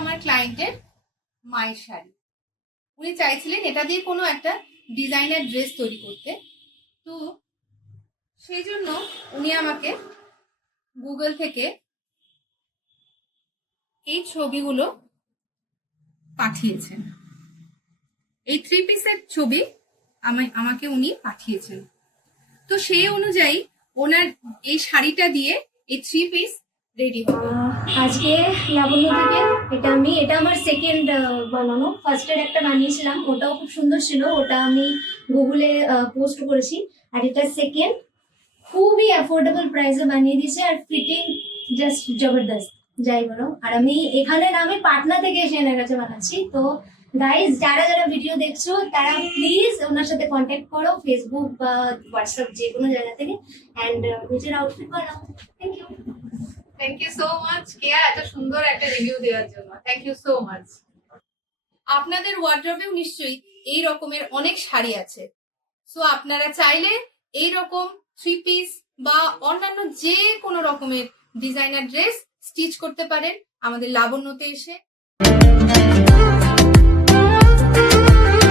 আমার ক্লায়েন্টের মায়ের শাড়ি। উনি চাইছিলেন এটা দিয়ে কোনো একটা ডিজাইনার ড্রেস তৈরি করতে। তো সেই জন্য উনি আমাকে গুগল থেকে এই ছবিগুলো পাঠিয়েছেন। এই 3 পিসের ছবি আমাকে উনি পাঠিয়েছেন। তো সেই অনুযায়ী ওনার এই শাড়িটা দিয়ে এই 3 পিস রেডি হবে। আজকে লাবণ্য থেকে এটা আমার সেকেন্ড বানানো। ফার্স্টের একটা বানিয়েছিলাম, ওটাও খুব সুন্দর ছিল, ওটা আমি গুগলে পোস্ট করেছি। আর এটা সেকেন্ড, খুবই অ্যাফোর্ডেবল প্রাইসে বানিয়ে দিয়েছে, আর ফিটিং জাস্ট জবরদস্ত যাই বলো। আর আমি এখানে না, আমি পাটনা থেকে এসে এনার কাছে বানাচ্ছি। তো গাইজ, যারা যারা ভিডিও দেখছো তারা প্লিজ ওনার সাথে কন্ট্যাক্ট করো, ফেসবুক বা হোয়াটসঅ্যাপ যে কোনো জায়গা থেকে, অ্যান্ড নিজের আউটফিট বানাও। Thank you. Thank you so much Keya, এত সুন্দর একটা রিভিউ দেওয়ার জন্য। Thank you so much. আপনাদের ওয়ার্ড্রবেও নিশ্চয়ই এই রকমের অনেক শাড়ি আছে। সো আপনারা চাইলে এই রকম 3 পিস বা অন্যান্য যে কোনো রকমের ডিজাইনার ড্রেস স্টিচ করতে পারেন আমাদের লাবণ্যতে এসে।